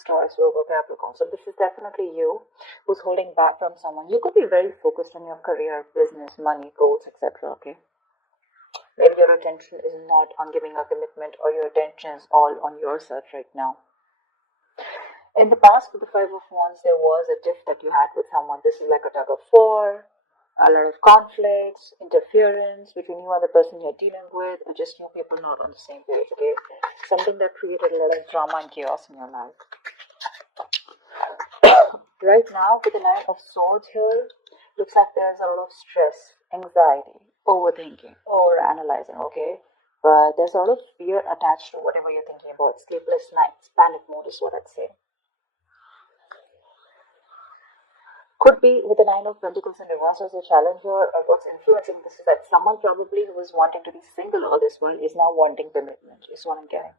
Pisces, Taurus, Virgo, Capricorn. So this is definitely you who's holding back from someone. You could be very focused on your career, business, money, goals, etc. Okay. Maybe your attention is not on giving a commitment, or your attention is all on yourself right now. In the past, with the Five of Wands, there was a tiff that you had with someone. This is like a tug of war, a lot of conflicts, interference between you and the person you're dealing with, or just you people not on the same page, okay? Something that created a lot of drama and chaos in your life. Right now, with the Nine of Swords here, looks like there's a lot of stress, anxiety, overthinking, overanalyzing, okay? But there's a lot of fear attached to whatever you're thinking about. Sleepless nights, panic mode is what I'd say. Could be with the Nine of Pentacles in reverse as a challenge here, or what's influencing this is that someone probably who was wanting to be single all this while is now wanting commitment, is what I'm getting.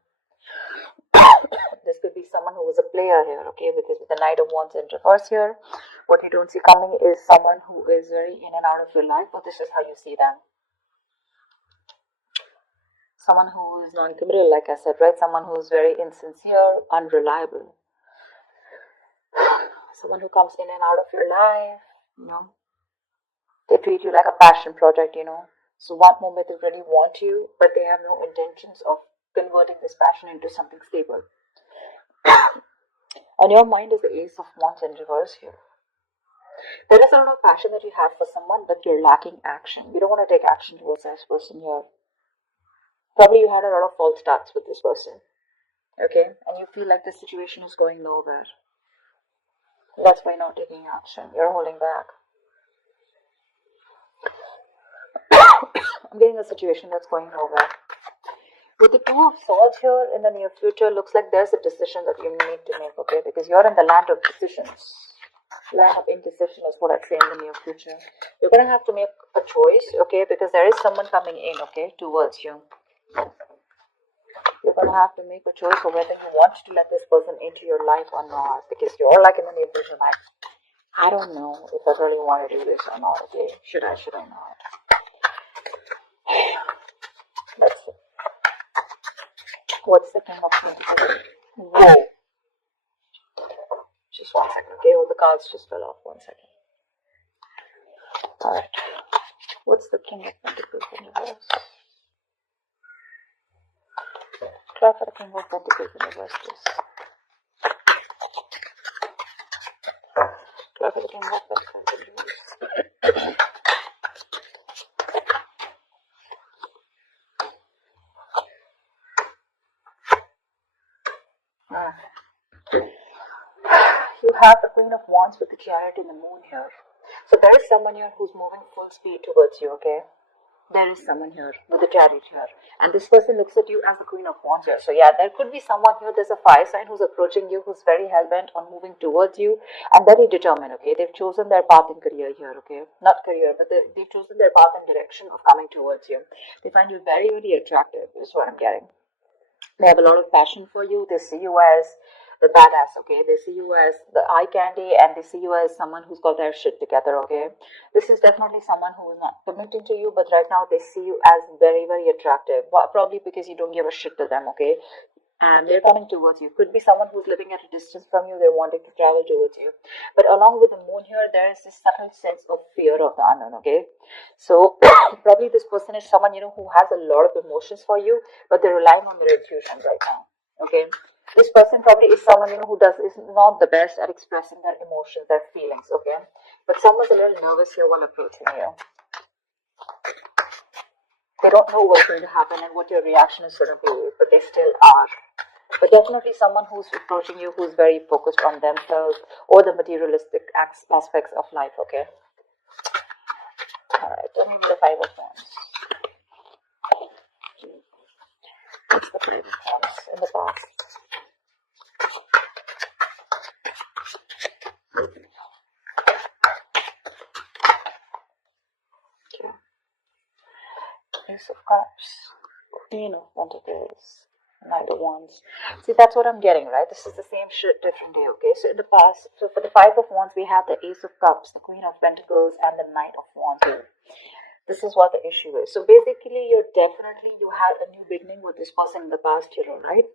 This could be someone who was a player here, okay, because with the Knight of Wands in reverse here, what you don't see coming is someone who is very in and out of your life, but this is how you see them. Someone who is non-committal, like I said, right? Someone who is very insincere, unreliable. Someone who comes in and out of your life, you know. They treat you like a passion project, you know. So one moment they really want you, but they have no intentions of converting this passion into something stable. And your mind is the Ace of Wands in reverse here. There is a lot of passion that you have for someone, but you're lacking action. You don't want to take action towards this person here. Probably you had a lot of false starts with this person. Okay? And you feel like the situation is going nowhere. That's why you're not taking action. You're holding back. I'm getting a situation that's going nowhere. With the Two of Swords here in the near future, looks like there's a decision that you need to make, okay? Because you're in the land of decisions. Land of indecision is what I'd say in the near future. You're going to have to make a choice, okay? Because there is someone coming in, okay, towards you. You're going to have to make a choice of whether you want to let this person into your life or not. Because you're like in the near future, like, I don't know if I really want to do this or not, okay? Should I not? Let's see. What's the King of Pentacles? Whoa. Just 1 second, okay? All the cards just fell off. 1 second. Alright. What's the King of Pentacles in reverse? Try for the King of Pentacles in reverse, please. Try for the King of Pentacles in reverse. You have the Queen of Wands with the Chariot in the Moon here. So there is someone here who's moving full speed towards you, okay? There is someone here with the Chariot here. And this person looks at you as the Queen of Wands here. So yeah, there could be someone here, there's a fire sign who's approaching you, who's very hell-bent on moving towards you, and very determined, okay? They've chosen their path in career here, okay? Not career, but they've chosen their path and direction of coming towards you. They find you very, very attractive, is what I'm getting. They have a lot of passion for you. They see you as the badass, okay? They see you as the eye candy, and they see you as someone who's got their shit together, okay? This is definitely someone who is not committing to you, but right now they see you as very, very attractive. Probably because you don't give a shit to them, okay? And they're coming towards you. Could be someone who's living at a distance from you. They're wanting to travel towards you. But along with the moon here, there is this subtle sense of fear of the unknown, okay? So probably this person is someone, you know, who has a lot of emotions for you, but they're relying on their intuition right now, okay? This person probably is someone, you know, who is not the best at expressing their emotions, their feelings, okay? But someone's a little nervous here while approaching you. They don't know what's going to happen and what your reaction is going to be, but they still are. But definitely someone who's approaching you who's very focused on themselves or the materialistic aspects of life, okay? Alright, tell me the Five of Wands. What's the Five of Wands in the past? Okay. Ace of Cups, Queen of Pentacles, Knight of Wands. See, that's what I'm getting, right? This is the same shit, different day, okay? So in the past, so for the Five of Wands, we have the Ace of Cups, the Queen of Pentacles, and the Knight of Wands here. This is what the issue is. So basically, you had a new beginning with this person in the past year, right?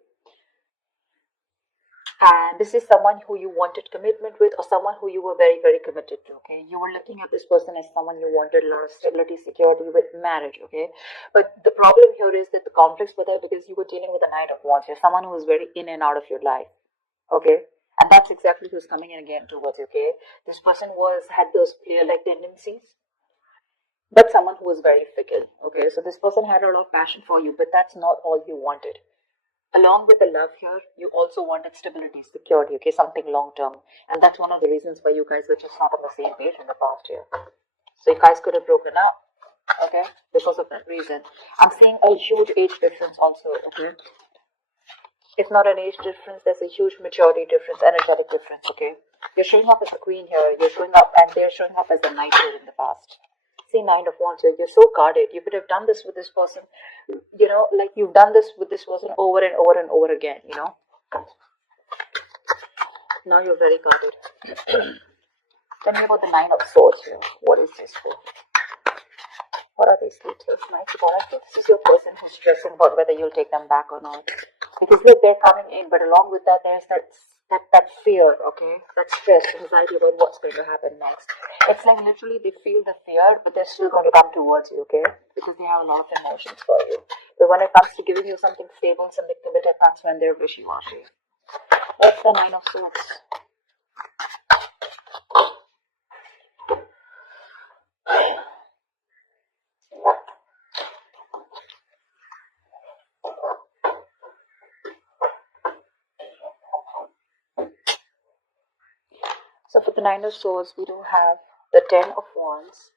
And this is someone who you wanted commitment with, or someone who you were very, very committed to, okay? You were looking at this person as someone you wanted a lot of stability, security with, marriage, okay? But the problem here is that the conflicts were there because you were dealing with a Knight of Wands. You're someone who is very in and out of your life, okay? And that's exactly who's coming in again towards you, okay? This person had those player-like tendencies, but someone who was very fickle, okay? So this person had a lot of passion for you, but that's not all you wanted. Along with the love here, you also wanted stability, security, okay, something long term. And that's one of the reasons why you guys were just not on the same page in the past year. So you guys could have broken up, okay, because of that reason. I'm seeing a huge age difference also, okay. It's not an age difference, there's a huge maturity difference, energetic difference, okay. You're showing up as a queen here, you're showing up, and they're showing up as a knight here in the past. See, Nine of Wands, you're so guarded. You could have done this with this person, like you've done this with this person over and over and over again, Now you're very guarded. Tell me about the Nine of Swords here. What is this for? What are these details? I think this is your person who's stressing about whether you'll take them back or not. Because look, they're coming in, but along with that, there's that fear, okay? That stress, anxiety about what's going to happen next. It's like literally they feel the fear, but they're still going to come towards you, okay? Because they have a lot of emotions for you. But when it comes to giving you something stable, something committed, that's when they're wishy-washy. What's the Nine of Swords? So for the Nine of Swords, we do have the Ten of Wands,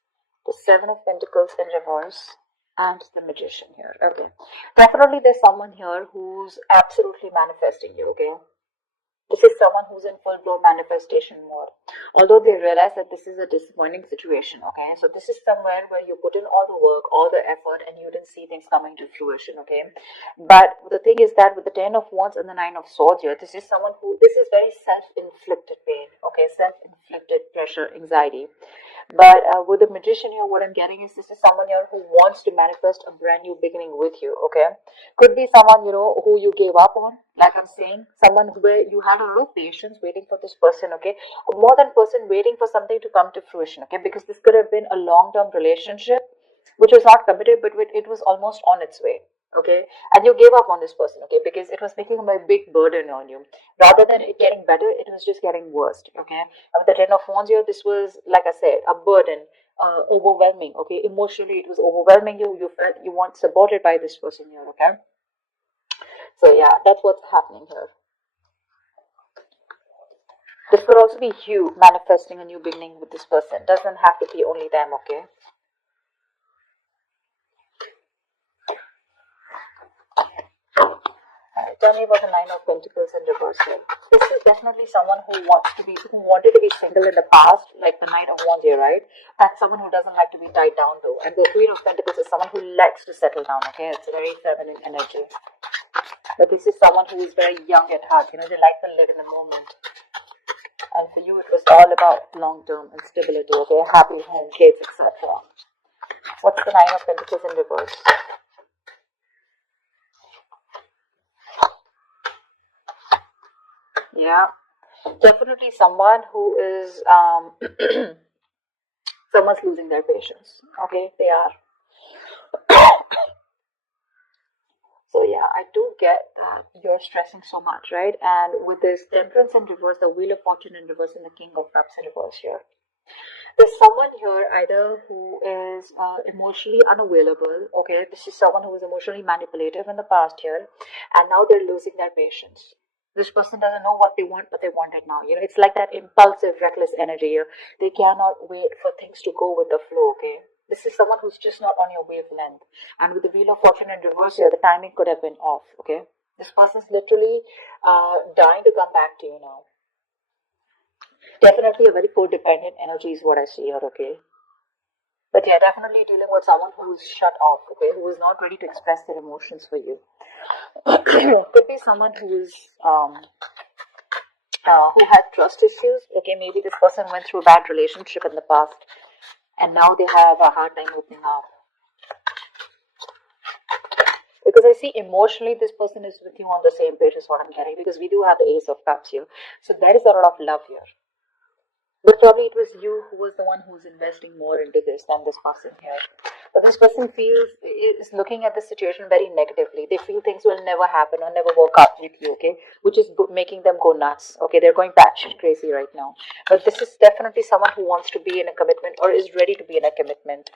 the Seven of Pentacles in reverse, and the Magician here. Okay. Definitely there's someone here who's absolutely manifesting you, okay? This is someone who's in full-blown manifestation mode. Although they realize that this is a disappointing situation, okay? So this is somewhere where you put in all the work, all the effort, and you didn't see things coming to fruition, okay? But the thing is that with the Ten of Wands and the Nine of Swords here, this is very self-inflicted pain, okay? Self-inflicted pressure, anxiety. But with the Magician here, what I'm getting is this is someone here who wants to manifest a brand new beginning with you, okay? Could be someone, who you gave up on, like I'm saying, someone where you had a lot of patience waiting for this person, okay? More than person waiting for something to come to fruition, okay? Because this could have been a long-term relationship, which was not committed, but it was almost on its way, okay? And you gave up on this person, okay? Because it was making a big burden on you. Rather than it getting better, it was just getting worse, okay? And with the Ten of Wands here, this was, like I said, a burden, overwhelming, okay? Emotionally, it was overwhelming you. You felt you weren't supported by this person here, okay? So yeah, that's what's happening here. This could also be you manifesting a new beginning with this person. Doesn't have to be only them, okay? Tell me about the Nine of Pentacles in reverse here. This is definitely someone who wanted to be single in the past, like the Knight of Wands here, right? That's someone who doesn't like to be tied down though. And the Queen of Pentacles is someone who likes to settle down, okay? It's a very feminine energy. But this is someone who is very young at heart, they like to live in the moment. And for you, it was all about long-term and stability, okay? Happy home, kids, etc. What's the Nine of Pentacles in reverse? Yeah, definitely someone who is, someone's losing their patience, okay? They are. So yeah, I do get that you're stressing so much, right? And with this Temperance in reverse, the Wheel of Fortune in reverse, and the King of Cups in reverse here. There's someone here either who is emotionally unavailable, okay? This is someone who was emotionally manipulative in the past year, and now they're losing their patience. This person doesn't know what they want, but they want it now. It's like that impulsive, reckless energy here. They cannot wait for things to go with the flow, okay? This is someone who's just not on your wavelength. And with the Wheel of Fortune in reverse here, the timing could have been off, okay? This person's literally dying to come back to you now. Definitely a very codependent energy is what I see here, okay? But yeah, definitely dealing with someone who's shut off, okay? Who is not ready to express their emotions for you. Could be someone who's who had trust issues, okay? Maybe this person went through a bad relationship in the past, and now they have a hard time opening up. Because I see, emotionally, this person is with you on the same page is what I'm getting, because we do have the Ace of Cups here. So there is a lot of love here. But probably it was you who was the one who's investing more into this than this person here. But this person is looking at the situation very negatively. They feel things will never happen or never work out with you, okay? Which is making them go nuts, okay? They're going batshit crazy right now. But this is definitely someone who wants to be in a commitment or is ready to be in a commitment.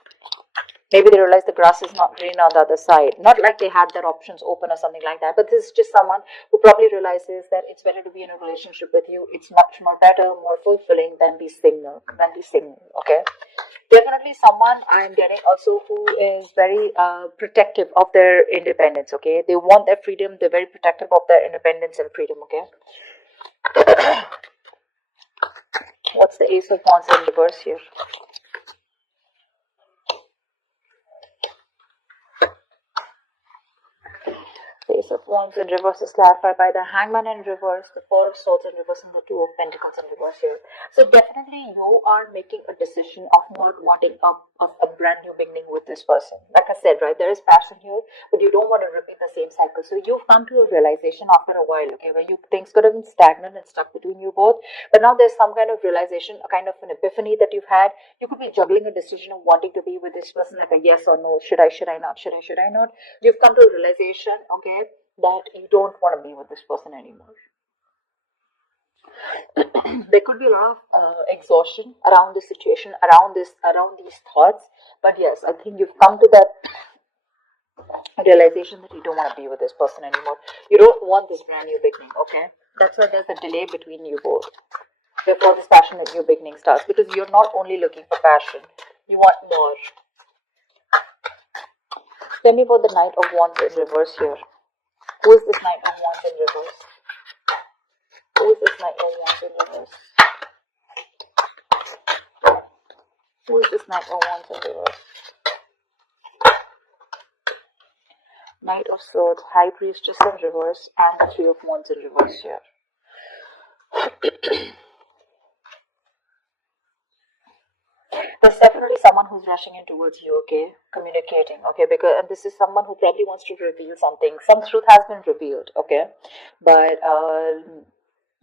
Maybe they realize the grass is not green on the other side. Not like they had their options open or something like that. But this is just someone who probably realizes that it's better to be in a relationship with you. It's much more better, more fulfilling than be single. Okay? Definitely someone I'm getting also who is very protective of their independence, okay? They want their freedom. They're very protective of their independence and freedom, okay? What's the Ace of Wands in reverse here? The Ace of Wands in reverse is clarified by the Hangman in reverse, the Four of Swords in reverse, and the Two of Pentacles in reverse here. So definitely you are making a decision of not wanting a brand new beginning with this person. Like I said, right, there is passion here, but you don't want to repeat the same cycle. So you've come to a realization after a while, okay, where things could have been stagnant and stuck between you both, but now there's some kind of realization, a kind of an epiphany that you've had. You could be juggling a decision of wanting to be with this person, like a yes or no, should I not, should I not. You've come to a realization, okay, that you don't want to be with this person anymore. There could be a lot of exhaustion around this situation, around these thoughts. But yes, I think you've come to that realization that you don't want to be with this person anymore. You don't want this brand new beginning. Okay, that's why there's a delay between you both before this passionate new beginning starts. Because you're not only looking for passion, you want more. Tell me about the Knight of Wands in reverse here. Who is this Knight of Wands in reverse? Who is this Knight of Wands in reverse? Who is this Knight of Wands in reverse? Knight of Swords, High Priestess in reverse, and the Three of Wands in reverse here. There's definitely someone who's rushing in towards you, okay? Communicating, okay? And this is someone who probably wants to reveal something. Some truth has been revealed, okay? But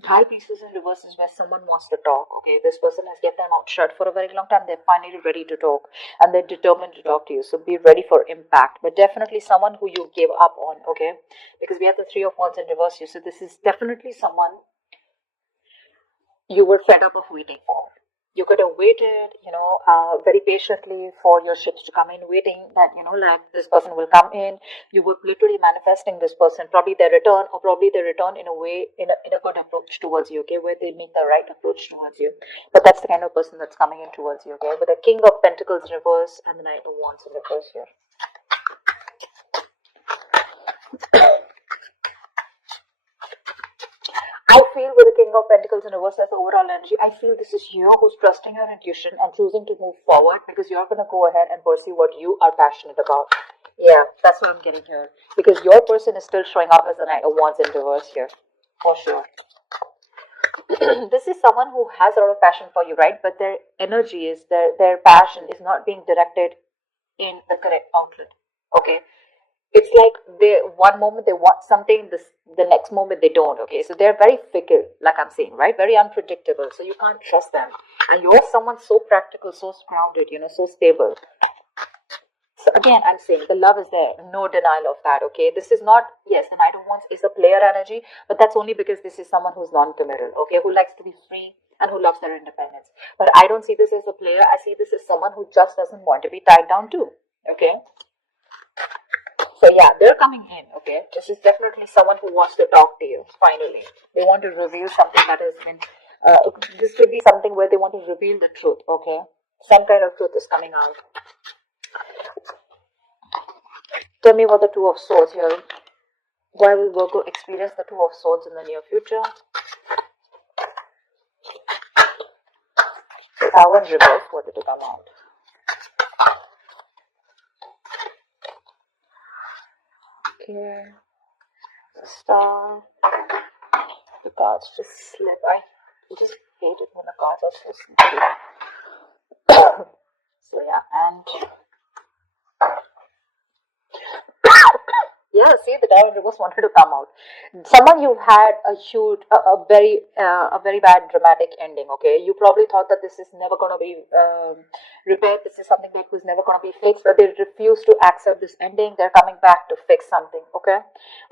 High Priestess in reverse is where someone wants to talk, okay? This person has kept their mouth shut for a very long time. They're finally ready to talk, and they're determined to talk to you. So be ready for impact. But definitely someone who you gave up on, okay? Because we have the Three of Wands in reverse here. So this is definitely someone you were fed up of waiting for. You could have waited, very patiently for your ships to come in, waiting that, like this person will come in. You were literally manifesting this person, probably their return, or probably their return in a way, in a good approach towards you, okay, where they make the right approach towards you. But that's the kind of person that's coming in towards you, okay, with the King of Pentacles in reverse and the Knight of Wands in reverse here. I feel with the King of Pentacles in reverse as overall energy, I feel this is you who's trusting your intuition and choosing to move forward, because you're going to go ahead and pursue what you are passionate about. Yeah, that's what I'm getting here. Because your person is still showing up as the Knight of Wands in reverse here. For sure. This is someone who has a lot of passion for you, right? But their energy is, their passion is not being directed in the correct outlet. Okay? It's like one moment they want something, the next moment they don't, okay? So they're very fickle, like I'm saying, right? Very unpredictable. So you can't trust them. And you're someone so practical, so grounded, so stable. So again, I'm saying the love is there. No denial of that, okay? This is not, yes, the Knight of Wands is a player energy, but that's only because this is someone who's non-committal, okay? Who likes to be free and who loves their independence. But I don't see this as a player. I see this as someone who just doesn't want to be tied down too, okay? So yeah, they're coming in, okay? This is definitely someone who wants to talk to you, finally. They want to reveal something that has been, this could be something where they want to reveal the truth, okay? Some kind of truth is coming out. Tell me about the Two of Swords here. Why will Virgo experience the Two of Swords in the near future? Tower in reverse, what did it come out? Okay, the Star. The cards just slip. I just hate it when the cards are so slippery. So yeah, and Yeah, see, the Tower in reverse wanted to come out. Someone you've had a very bad dramatic ending. Okay, you probably thought that this is never gonna be repaired. This is something that was never gonna be fixed, but they refuse to accept this ending. They're coming back to fix something. Okay,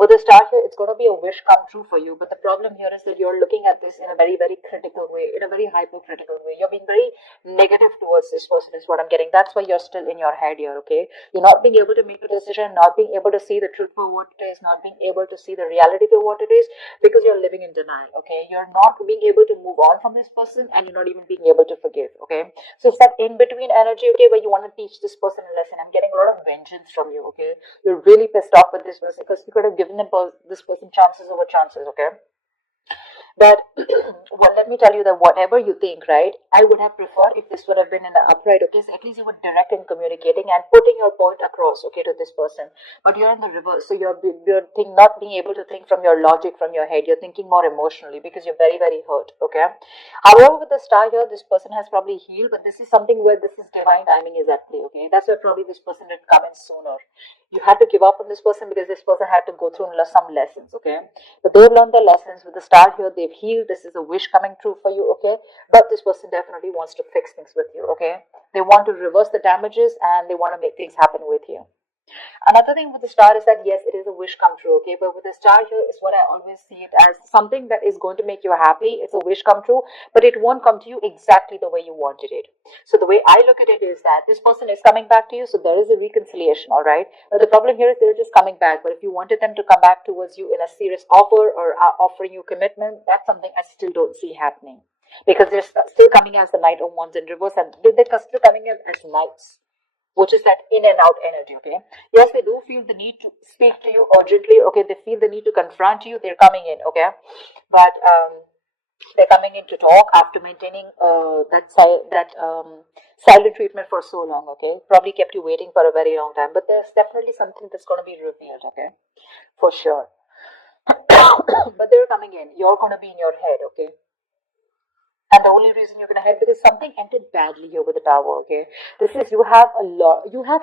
with the star here, it's gonna be a wish come true for you. But the problem here is that you're looking at this in a very very critical way, in a very hypercritical way. You're being very negative towards this person, is what I'm getting. That's why you're still in your head here. Okay, you're not being able to make a decision, not being able to see the truth for what it is, not being able to see the reality for what it is, because you're living in denial. Okay, you're not being able to move on from this person, and you're not even being able to forgive. Okay, so it's that in between energy. Okay, where you want to teach this person a lesson. I'm getting a lot of vengeance from you. Okay, you're really pissed off with this person because you could have given this person chances over chances. Okay, but well, let me tell you that whatever you think, right? I would have preferred if this would have been in an upright, okay? So at least you were direct in communicating and putting your point across, okay, to this person. But you're in the reverse, so not being able to think from your logic, from your head. You're thinking more emotionally because you're very very hurt, okay? However, with the star here, this person has probably healed, but this is something where this is divine timing is at play, okay? That's why probably this person did come in sooner. You had to give up on this person because this person had to go through some lessons, okay? But they've learned their lessons. With the star here, they've healed. This is a wish coming true for you, okay? But this person definitely wants to fix things with you, okay? They want to reverse the damages and they want to make things happen with you. Another thing with the star is that yes, it is a wish come true, okay? But with the star here is what I always see it as something that is going to make you happy. It's a wish come true, but it won't come to you exactly the way you wanted it. So the way I look at it is that this person is coming back to you, so there is a reconciliation, all right? But the problem here is they're just coming back. But if you wanted them to come back towards you in a serious offer or offering you commitment, that's something I still don't see happening. Because they're still coming as the Knight of Wands in reverse, and they're still coming in as knights, which is that in and out energy, okay? Yes, they do feel the need to speak to you urgently, okay? They feel the need to confront you, they're coming in, okay? But they're coming in to talk after maintaining silent treatment for so long, okay? Probably kept you waiting for a very long time, but there's definitely something that's going to be revealed, okay? For sure. But they're coming in, you're going to be in your head, okay? And the only reason you're gonna head because something ended badly here with the Tower, okay? This is you have a lot you have